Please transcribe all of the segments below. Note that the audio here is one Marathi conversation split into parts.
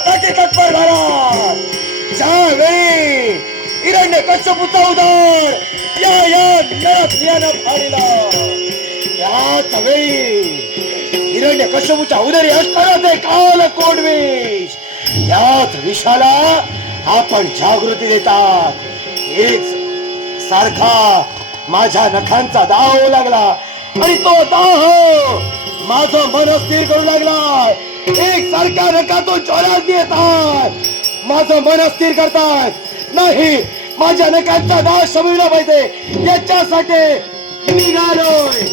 विनाशासाठी तत्पर झाला. ज्यावेळी हिरण्यकश्यपूचा उदर या नरसिंहानं फाडला, त्याच वेळी हिरण्यकश्यपूच्या उदरी असताना ते कालकोट विष, याच विषाला आपण जागृती देतात. एक सारखा माझ्या नखांचा दाव लागला आणि तो दाह माझं मन अस्थिर करू लागला. एक सारखा नखातून ज्वालाच येतात, माझं मन अस्थिर करतात. नाही, माझ्या नखांचा दाह शमविला पाहिजे, याच्यासाठी निघालोय.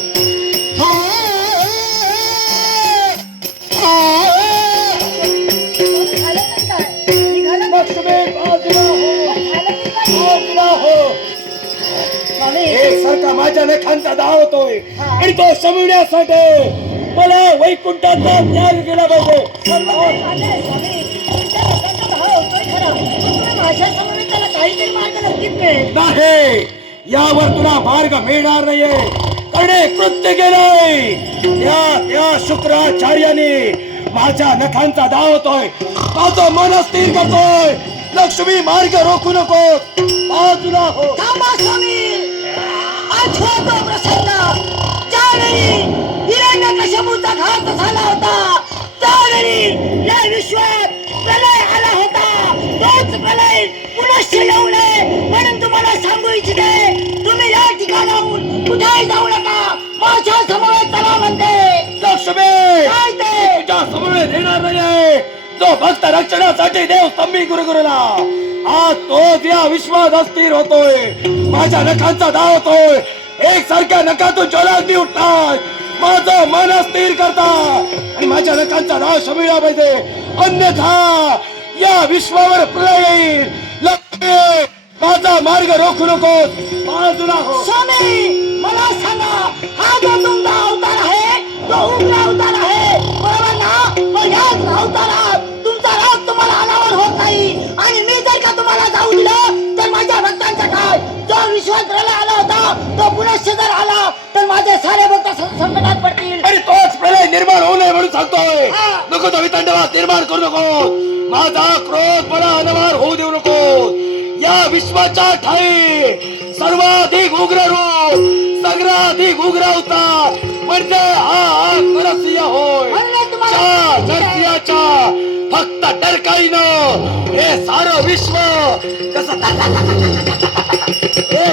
एक सारखा माझ्या नखांचा दाह होतोय आणि तो शमविण्यासाठी मला वैकुंठाचा त्याग केला पाहिजे. नाही, यावर तुला मार्ग मिळणार नाहीये. करणे कृत्य केलंय. त्या शुक्राचार्याने माझ्या नखांचा दाह होतोय, माझं मन स्थिर करतोय. लक्ष्मी, मार्ग रोखू नको, बाजूला हो. थांबा स्वामी. आठवतो प्रसन्न, ज्यावेळी हिरण्यकश्यपूचा घात झाला होता, त्यावेळी या विश्वात प्रलय आला होता. तोच प्रलय पुनश्च येऊ नये म्हणून तुम्हाला सांगू इच्छिते, तुम्ही या ठिकाणाहून कुठेही जाऊ नका. माझ्या समोर चला म्हणते. लक्ष्मी, काय ते तुझ्या समोर येणार नाहीये. जो भक्त रक्षणासाठी देव स्तंभी गुरुगुरुला, आज तोच या विश्वात अस्थिर होतोय. माझ्या नखांचा दाह होतोय. एक सारख्या नखातून ज्वालाग्नी उठतात, माझं मन अस्थिर करतात आणि माझ्या नखांचा दाह शमविला पाहिजे, अन्यथा या विश्वावर प्रलय येईल. लक्ष्मी, माझा मार्ग रोखू नकोस, बाजूला हो. स्वामी, मला सांगा, हा जो तुमचा अवतार आहे तो उग्र अवतार आहे, बरोबर ना? मग याच अवतारात तुमचा राग तुम्हाला अनावर होत नाही. आणि मी जर का तुम्हाला जाऊ दिलं तर माझ्या भक्तांचा काय? जो विश्वास प्रलय आला होता तो पुनश्च जर आला तर माझे सारे भक्त संकटात पडतील. आणि तोच प्रलय निर्माण होऊ नये म्हणून सांगतोय. हा. नको तो वितंडवाद निर्माण करू नको. माझा क्रोध मला अनावर होऊ देऊ नको. या विश्वाच्या ठाई सर्वाधिक उग्र रूप, सगळ्याधिक उग्र अवतार म्हणजे हा नरसिंह होय. नरसिंहाच्या फक्त डरकाईनं हे सारं विश्व कसं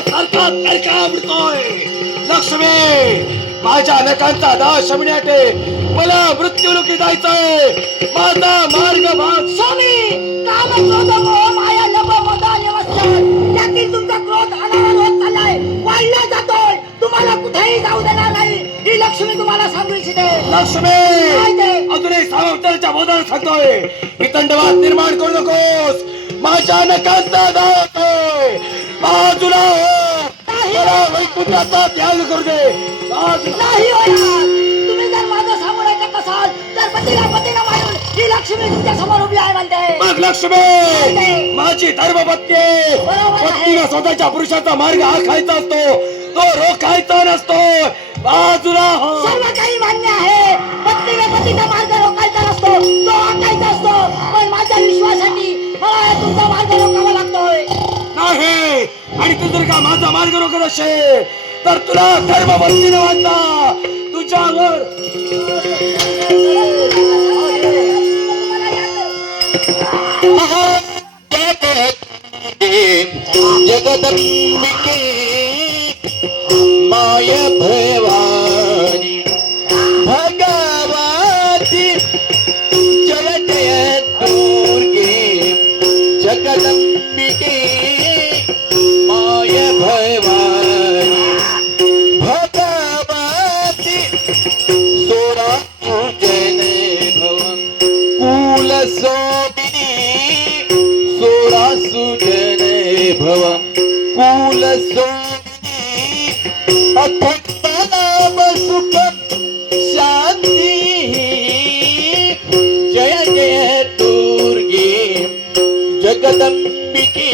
सारखा डरका आवडतोय. लक्ष्मी, माझ्या नखांचा दाह शमण्यासाठी मला मृत्यूलोकी जायचंय. माझा मार्ग भाग. स्वामी, काम, क्रोध, मोह, माया, लोभ, मद आणि मत्सर यातील तुमचा क्रोध अनावर होत चाललाय, वाढला जातोय. तुम्हाला कुठेही जाऊ देणार नाही, ही लक्ष्मी तुम्हाला सांगू इच्छिते. लक्ष्मी, अजूनही सावंतांच्या बोधाने सांगतोय, वितंडवाद निर्माण करू नकोस. माझ्या नखांचा दाह होतोय, बाजूला हो. मला वैकुंठाचा त्याग करू दे. नाही होणार. तुम्ही जर माझं सामोरं ऐकत नसाल तर पतीला मारून ही लक्ष्मी तुमच्या समोर उभी आहे म्हणते. मग लक्ष्मी, माझी धर्मपत्नी आहे. पत्नीला स्वतःच्या पुरुषाचा मार्ग आखायचा असतो, तो रोखायचा नसतो. बाजूला हो. सर्व काही मान्य आहे. पत्नीने पतीचा मार्ग रोखायचा नसतो, तो आखायचा असतो. पण माझ्या विश्वासाठी मला तुमचा मार्ग रोखावा लागतोय. नाही, आणि तू जर का माझा मार्ग रोखत असेल तर तुला धर्मपत्नीने वाटता तुझ्यावर जगदंबिके माय भवानी भगवती जय जय दुर्गे जगदंबिके माय भवानी भगवती सोरा जय भवन कुल सोबिनी सोरा सुजय भवन कुल सोबिनी अखंड नाम सुख शांती जय जय दुर्गे जगदंबिके